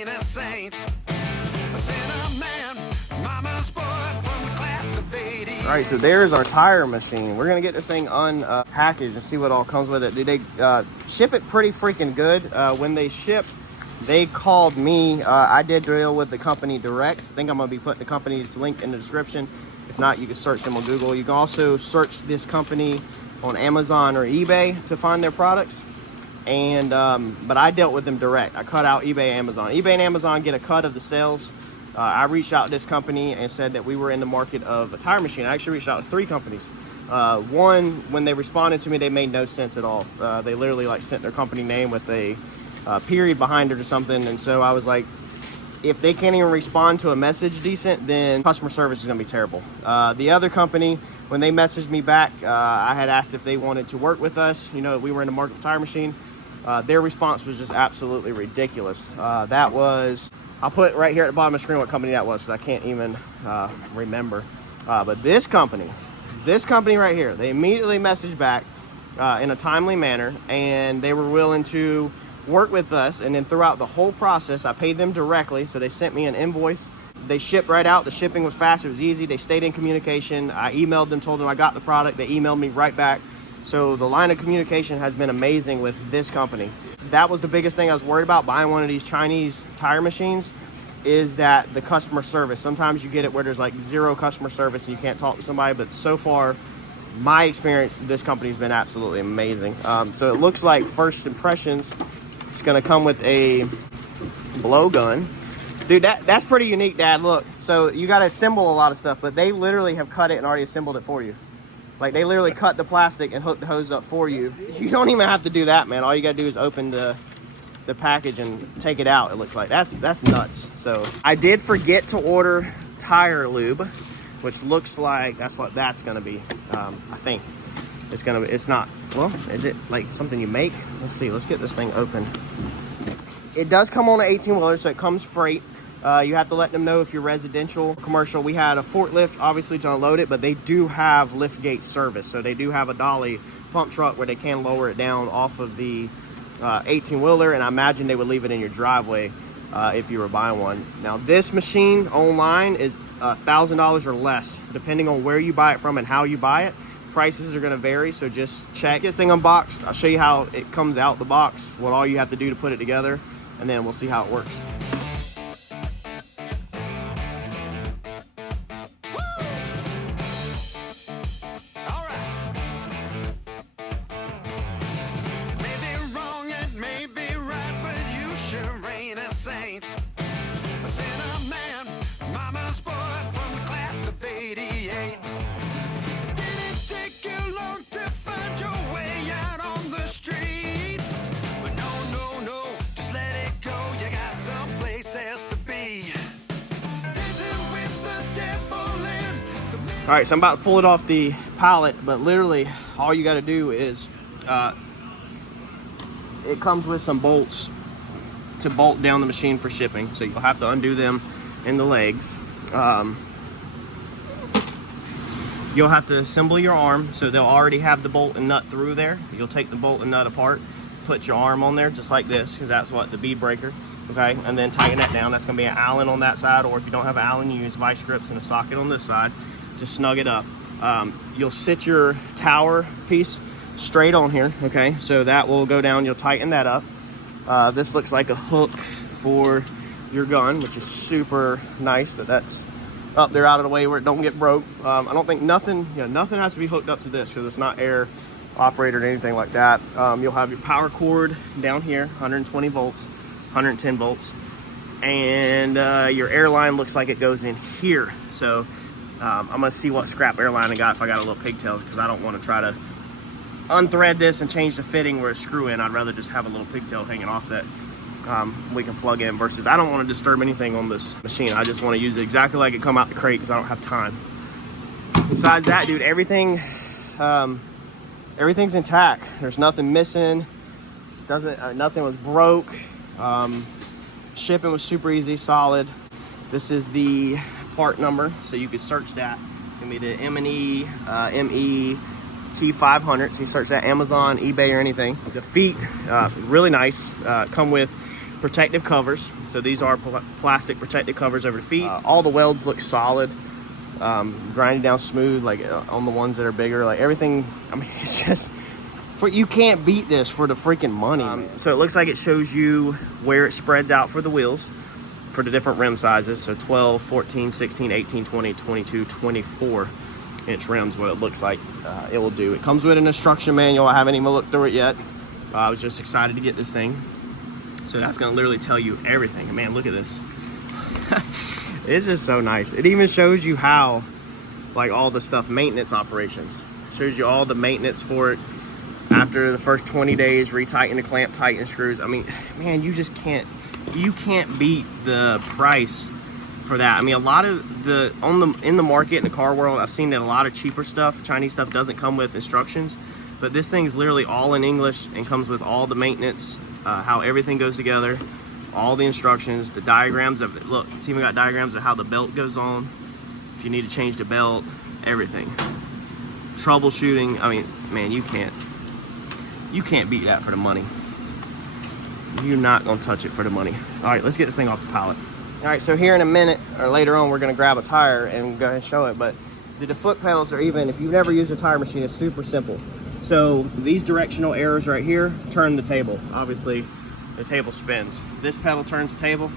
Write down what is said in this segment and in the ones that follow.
ain't a saint. I said a man, mama's boy from the class of 80. All right, so there's our tire machine. We're gonna get this thing unpackaged and see what all comes with it. Dude, they ship it pretty freaking good. When they ship, they called me. I did deal with the company direct. I think I'm gonna be putting the company's link in the description. If not, you can search them on Google. You can also search this company on Amazon or eBay to find their products. And but I dealt with them direct. I cut out eBay, Amazon. eBay and Amazon get a cut of the sales. I reached out to this company and said that we were in the market of a tire machine. I actually reached out to 3 companies. One, when they responded to me, they made no sense at all. They literally like sent their company name with a period behind it or something. And so I was like, if they can't even respond to a message decent, then customer service is gonna be terrible. The other company, when they messaged me back, I had asked if they wanted to work with us. You know, we were in the market of tire machine. Their response was just absolutely ridiculous. That was, I'll put right here at the bottom of the screen what company that was, because I can't even remember. But this company right here, they immediately messaged back in a timely manner, and they were willing to work with us. And then throughout the whole process, I paid them directly, so they sent me an invoice. They shipped right out. The shipping was fast, it was easy. They stayed in communication. I emailed them, told them I got the product. They emailed me right back. So the line of communication has been amazing with this company. That was the biggest thing I was worried about buying one of these Chinese tire machines, is that the customer service. Sometimes you get it where there's like 0 customer service and you can't talk to somebody, but so far, my experience, this company's been absolutely amazing. So it looks like first impressions, it's gonna come with a blowgun. Dude, that's pretty unique, Dad. Look, so you gotta assemble a lot of stuff, but they literally have cut it and already assembled it for you. Like, they literally cut the plastic and hooked the hose up for you. You don't even have to do that, man. All you gotta do is open the package and take it out, it looks like. That's nuts. So I did forget to order tire lube, which looks like that's what that's gonna be. I think it's not, well, is it like something you make? Let's see, let's get this thing open. It does come on an 18-wheeler, so it comes freight. You have to let them know if you're residential, commercial. We had a forklift, obviously, to unload it, but they do have lift gate service. So they do have a dolly pump truck where they can lower it down off of the 18-wheeler, and I imagine they would leave it in your driveway if you were buying one. Now, this machine online is $1,000 or less, depending on where you buy it from and how you buy it. Prices are going to vary, so just check. Get this thing unboxed. I'll show you how it comes out the box, what all you have to do to put it together, and then we'll see how it works. Saint. I said a man, mama's boy from the class of 88. Did it take you long to find your way out on the streets? But no, just let it go. You got some places to be. Dancing with the devil in the... All right, so I'm about to pull it off the pallet, but literally all you got to do is it comes with some bolts to bolt down the machine for shipping, so you'll have to undo them in the legs. You'll have to assemble your arm, so they'll already have the bolt and nut through there. You'll take the bolt and nut apart, put your arm on there just like this, because that's what the bead breaker, okay, and then tighten that down. That's gonna be an Allen on that side, or if you don't have an Allen, you use vice grips and a socket on this side to snug it up. You'll sit your tower piece straight on here, okay, so that will go down. You'll tighten that up. This looks like a hook for your gun, which is super nice that's up there out of the way where it don't get broke. I don't think nothing has to be hooked up to this because it's not air operated or anything like that. You'll have your power cord down here, 120 volts, 110 volts, and your air line looks like it goes in here. So I'm gonna see what scrap air line I got, if I got a little pigtails, because I don't want to try to unthread this and change the fitting where it's screw in. I'd rather just have a little pigtail hanging off that we can plug in, versus I don't want to disturb anything on this machine. I just want to use it exactly like it come out the crate because I don't have time. Besides that, dude, everything's intact. There's nothing missing. Nothing was broke. Shipping was super easy, solid. This is the part number, so you can search that. It's gonna be the M&E T500. So you search that Amazon, eBay, or anything. The feet, really nice. Come with protective covers. So these are plastic protective covers over the feet. All the welds look solid, grinding down smooth, like on the ones that are bigger. Like everything, I mean, it's just, you can't beat this for the freaking money. So it looks like it shows you where it spreads out for the wheels for the different rim sizes. So 12, 14, 16, 18, 20, 22, 24 inch rims, what it looks like it will do. It comes with an instruction manual. I haven't even looked through it yet. I was just excited to get this thing. So that's gonna literally tell you everything. And man, look at this. This is so nice. It even shows you how, like all the stuff, maintenance operations. Shows you all the maintenance for it. After the first 20 days, retighten the clamp, tighten screws. I mean, man, you just can't, you can't beat the price for that. I mean, a lot of the, in the market, in the car world, I've seen that a lot of cheaper stuff, Chinese stuff, doesn't come with instructions. But this thing is literally all in English and comes with all the maintenance, how everything goes together, all the instructions, the diagrams of it. Look, it's even got diagrams of how the belt goes on, if you need to change the belt, everything. Troubleshooting, I mean, man, you can't beat that for the money. You're not gonna touch it for the money. All right, let's get this thing off the pallet. All right, so here in a minute, or later on, we're gonna grab a tire and go ahead and show it, but the foot pedals are even, if you've never used a tire machine, it's super simple. So these directional arrows right here turn the table. Obviously, the table spins. This pedal turns the table.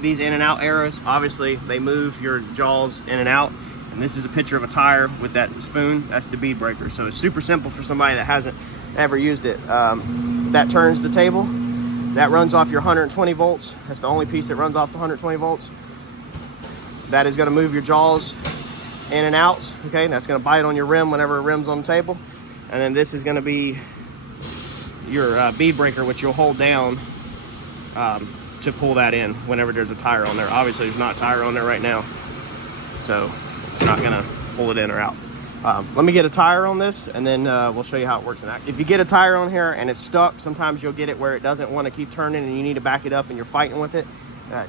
These in and out arrows, obviously, they move your jaws in and out. And this is a picture of a tire with that spoon. That's the bead breaker. So it's super simple for somebody that hasn't ever used it. That turns the table. That runs off your 120 volts. That's the only piece that runs off the 120 volts. That is gonna move your jaws in and out, okay? That's gonna bite on your rim whenever a rim's on the table. And then this is gonna be your bead breaker, which you'll hold down to pull that in whenever there's a tire on there. Obviously, there's not a tire on there right now, so it's not gonna pull it in or out. Let me get a tire on this, and then we'll show you how it works in action. If you get a tire on here and it's stuck, sometimes you'll get it where it doesn't want to keep turning and you need to back it up and you're fighting with it.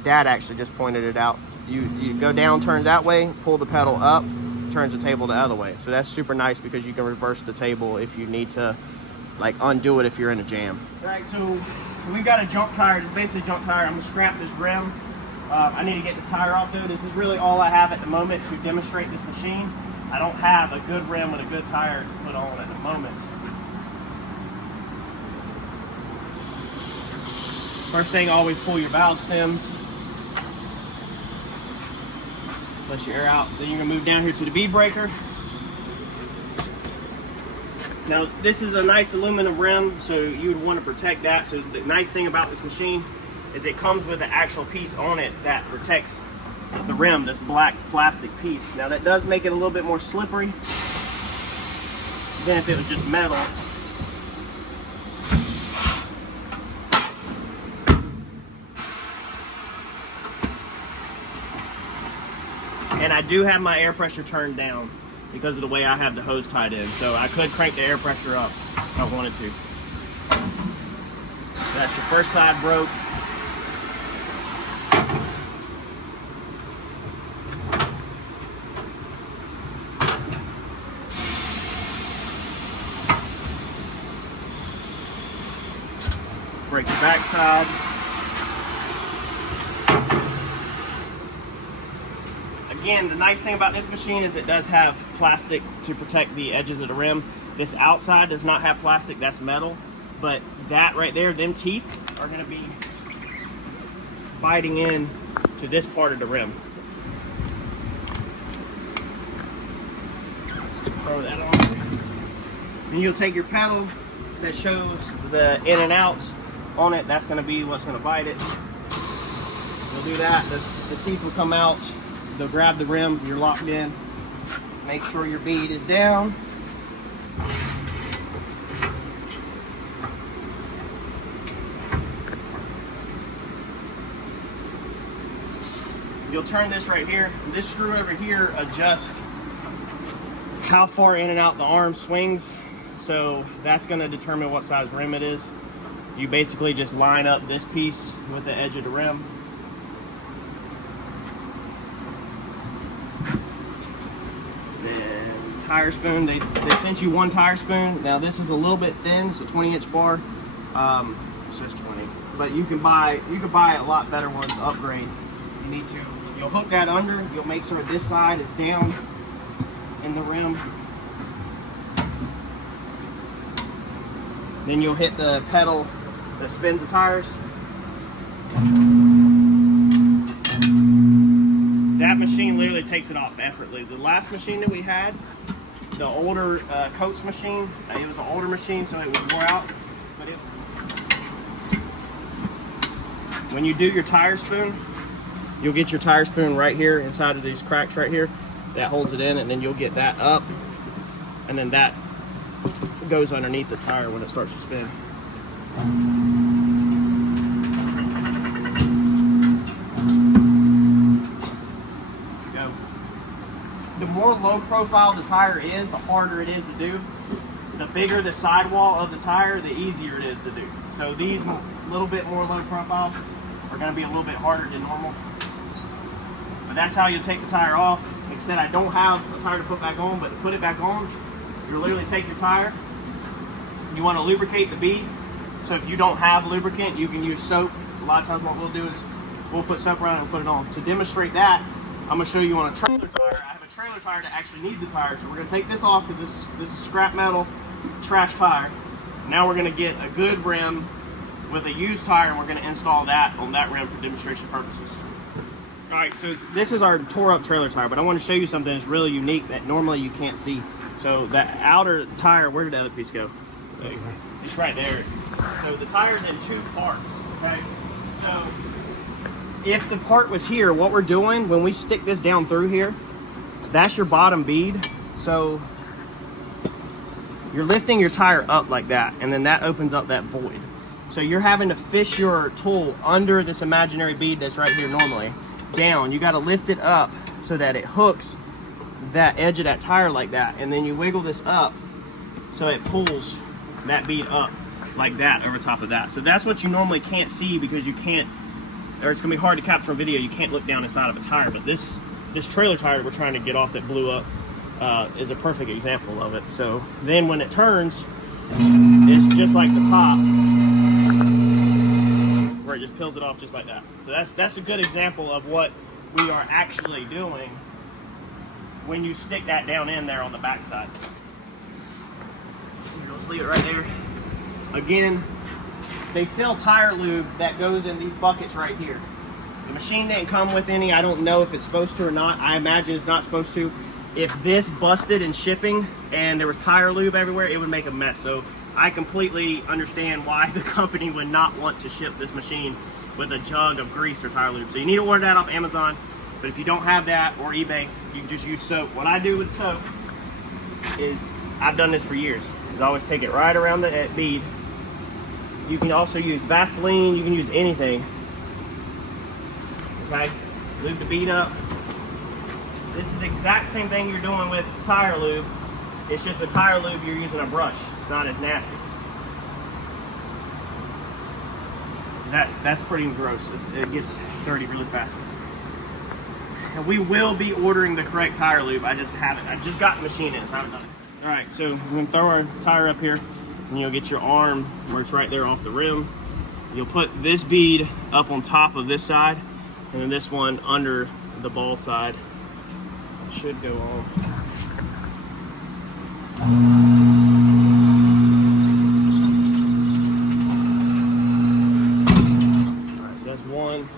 Dad actually just pointed it out. You go down, turns that way, pull the pedal up, turns the table the other way. So that's super nice because you can reverse the table if you need to, like, undo it if you're in a jam. All right, so we've got a junk tire. It's basically a junk tire. I'm gonna scrap this rim. I need to get this tire off, though. This is really all I have at the moment to demonstrate this machine. I don't have a good rim with a good tire to put on at the moment. First thing, always pull your valve stems. Let your air out. Then you're gonna move down here to the bead breaker. Now, this is a nice aluminum rim, so you would want to protect that. So the nice thing about this machine is it comes with an actual piece on it that protects the rim, this black plastic piece. Now that does make it a little bit more slippery than if it was just metal. And I do have my air pressure turned down because of the way I have the hose tied in. So I could crank the air pressure up if I wanted to. That's your first side broke. Break the back side. Again, the nice thing about this machine is it does have plastic to protect the edges of the rim. This outside does not have plastic, that's metal. But that right there, them teeth are gonna be biting in to this part of the rim. Throw that on. Then you'll take your pedal that shows the in and outs on it. That's gonna be what's gonna bite it. You'll do that, the teeth will come out. They'll grab the rim, you're locked in. Make sure your bead is down. You'll turn this right here. This screw over here adjusts how far in and out the arm swings. So that's gonna determine what size rim it is. You basically just line up this piece with the edge of the rim. Tire spoon, they sent you one tire spoon. Now this is a little bit thin, it's a 20-inch bar. It says 20. but you can buy a lot better ones. Upgrade. You need to. You'll hook that under. You'll make sure this side is down in the rim. Then you'll hit the pedal that spins the tires. That machine literally takes it off effortlessly. The last machine that we had, the older Coates machine, it was an older machine, so it would wore out. But when you do your tire spoon, you'll get your tire spoon right here inside of these cracks right here. That holds it in, and then you'll get that up, and then that goes underneath the tire when it starts to spin. Go. The more low profile the tire is, the harder it is to do. The bigger the sidewall of the tire, the easier it is to do. So these a little bit more low profile are going to be a little bit harder than normal. But that's how you take the tire off. Like I said, I don't have a tire to put back on, but to put it back on, you literally take your tire. You want to lubricate the bead. So if you don't have lubricant, you can use soap. A lot of times what we'll do is we'll put soap around it and put it on. To demonstrate that, I'm going to show you on a trailer tire. I have a trailer tire that actually needs a tire. So we're going to take this off because this is scrap metal, trash tire. Now we're going to get a good rim with a used tire, and we're going to install that on that rim for demonstration purposes. All right, so this is our tore up trailer tire, but I want to show you something that's really unique that normally you can't see. So that outer tire, where did the other piece go? It's right there. So the tire's in two parts, okay? So if the part was here, what we're doing, when we stick this down through here, that's your bottom bead. So you're lifting your tire up like that, and then that opens up that void. So you're having to fish your tool under this imaginary bead that's right here normally, down. You got to lift it up so that it hooks that edge of that tire like that, and then you wiggle this up so it pulls that bead up like that over top of that. So that's what you normally can't see because you can't, or it's gonna be hard to capture on video. You can't look down inside of a tire, but this trailer tire we're trying to get off that blew up is a perfect example of it. So then when it turns, it's just like the top where it just peels it off just like that. So that's a good example of what we are actually doing when you stick that down in there on the back side. So let's leave it right there. Again, they sell tire lube that goes in these buckets right here. The machine didn't come with any. I don't know if it's supposed to or not. I imagine it's not supposed to. If this busted in shipping and there was tire lube everywhere, it would make a mess. So I completely understand why the company would not want to ship this machine with a jug of grease or tire lube. So you need to order that off Amazon. But if you don't have that, or eBay, you can just use soap. What I do with soap is, I've done this for years, is I always take it right around the bead. You can also use Vaseline, you can use anything. Okay, lube the bead up. This is the exact same thing you're doing with tire lube. It's just with tire lube, you're using a brush. It's not as nasty. That's pretty gross. It gets dirty really fast. And we will be ordering the correct tire lube. I just haven't. I just got the machine in, so I haven't done it. All right, so we're gonna throw our tire up here, and you'll get your arm where it's right there off the rim. You'll put this bead up on top of this side, and then this one under the ball side. It should go on. All right, so that's one.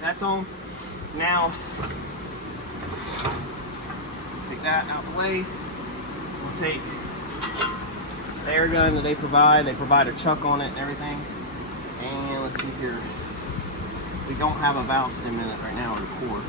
That's on. Now, take that out of the way. We'll take the air gun that they provide. They provide a chuck on it and everything. And let's see here. We don't have a valve stem in it right now, or the core.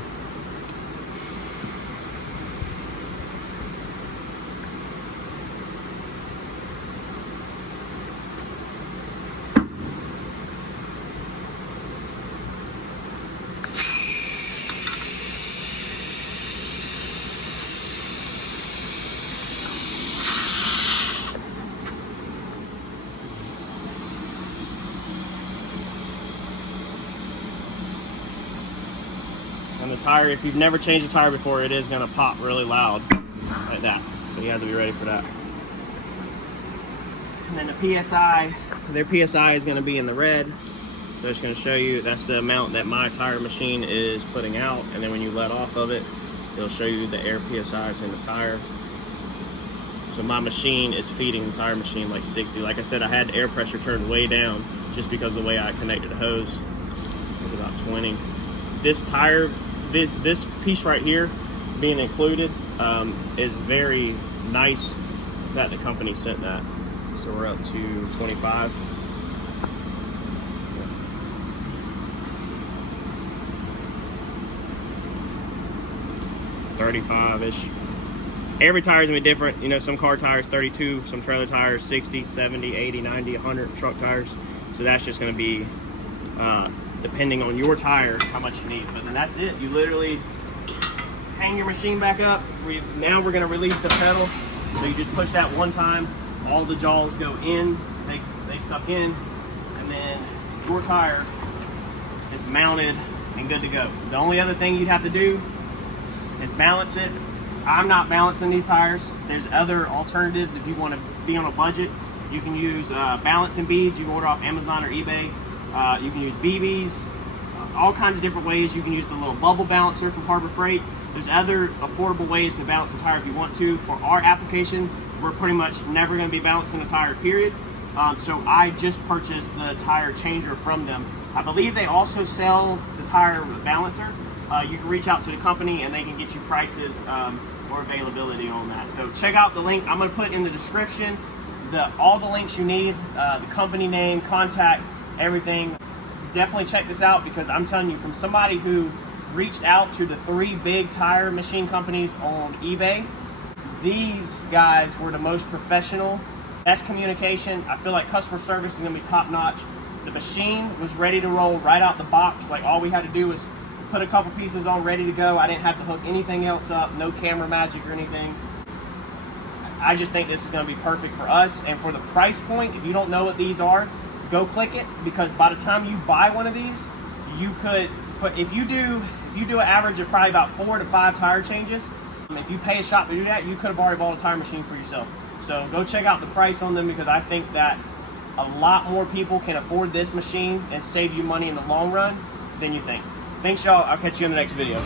And the tire, if you've never changed a tire before, it is going to pop really loud like that. So you have to be ready for that. And then the PSI, their PSI is going to be in the red. So it's going to show you that's the amount that my tire machine is putting out. And then when you let off of it, it'll show you the air PSI that's in the tire. So my machine is feeding the tire machine like 60. Like I said, I had the air pressure turned way down just because of the way I connected the hose. So it's about 20. This tire, this piece right here being included is very nice that the company sent that. So we're up to 25. 35-ish. Every tire is going to be different. You know, some car tires 32, some trailer tires 60, 70, 80, 90, 100, truck tires. So that's just going to be depending on your tire, how much you need. But then that's it. You literally hang your machine back up. Now we're going to release the pedal. So you just push that one time. All the jaws go in. They suck in. And then your tire is mounted and good to go. The only other thing you'd have to do is balance it. I'm not balancing these tires. There's other alternatives if you want to be on a budget. You can use balancing beads. You can order off Amazon or eBay. You can use BBs. All kinds of different ways. You can use the little bubble balancer from Harbor Freight. There's other affordable ways to balance the tire if you want to. For our application, we're pretty much never going to be balancing the tire, period. So I just purchased the tire changer from them. I believe they also sell the tire balancer. You can reach out to the company and they can get you prices or availability on that. So check out the link. I'm going to put in the description all the links you need, the company name, contact, everything. Definitely check this out because I'm telling you, from somebody who reached out to the 3 big tire machine companies on eBay, these guys were the most professional, best communication. I feel like customer service is going to be top notch. The machine was ready to roll right out the box. Like all we had to do was put a couple pieces on, ready to go. I didn't have to hook anything else up, no camera magic or anything. I just think this is going to be perfect for us. And for the price point, if you don't know what these are, go click it, because by the time you buy one of these, you could, if you do an average of probably about 4 to 5 tire changes, if you pay a shop to do that, you could have already bought a tire machine for yourself. So go check out the price on them, because I think that a lot more people can afford this machine and save you money in the long run than you think. Thanks, y'all. I'll catch you in the next video.